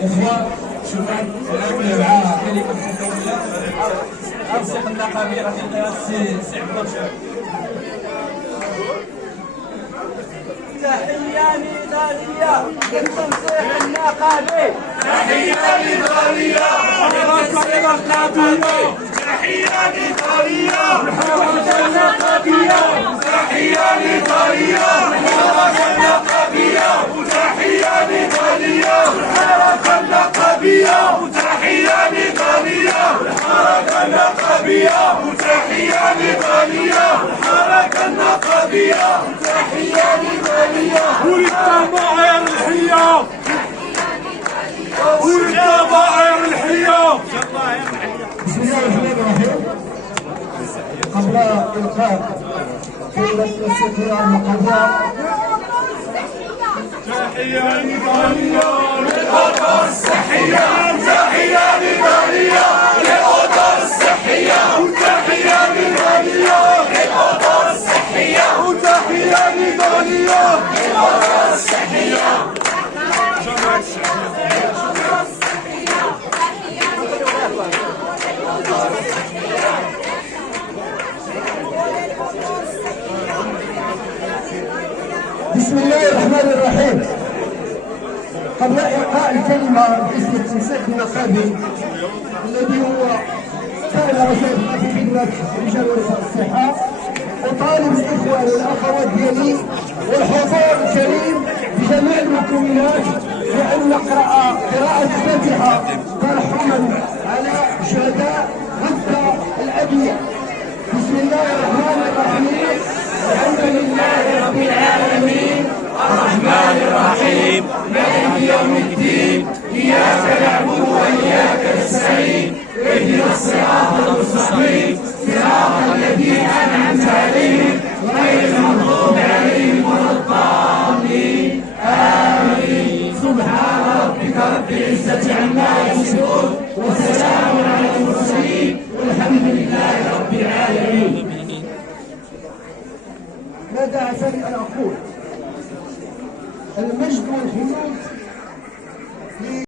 إخوة شكرا مع كلمة الدولية أنسق النقابي رفيق السي عبد الله. تحية نضالية للتنسيق النقابي. تحية نضالية للتنسيق النقابي. تحية نضالية للحركة النقابية. تحية نضالية للحركة النقابية. تحية نضالية للحركة النقابية. تحية نضالية للحركة النقابية. تحية نضالية للحركة النقابية. تحية نضالية وللضمائر الحية. وللضمائر الحية. بسم الله الرحمن الرحيم. قبل إلقاء كلمة التنسيقية النقابية تحية نضالية للأوضاع الصحية. تحية نضالية للأوضاع الصحية. تحية نضالية للأوضاع الصحية. تحية نضالية للأوضاع الصحية. بسم الله الرحمن الرحيم. قبل إلقاء الكلمة باسم التنسيق النقابي الذي هو كان رشيدنا في خدمة رجال ونساء الصحة، أطالب الإخوة والأخوات ديالي والحضور الكريم بجميع المكونات بأن نقرأ قراءة الفاتحة ترحما على شهداء غزة الأبية. بسم الله الرحمن الرحيم. الحمد لله رب العالمين الرحمن الرحيم مالك يوم الدين إياك نعبد وإياك نستعين اهدنا الصراط المستقيم صراط الذين أنعمت عليهم غير المغضوب عليهم ولا الضالين آمين. سبحان ربك رب العزة عما يصفون وسلام على المرسلين والحمد لله رب العالمين. ماذا أسأل أن أقول؟ المجد والخلود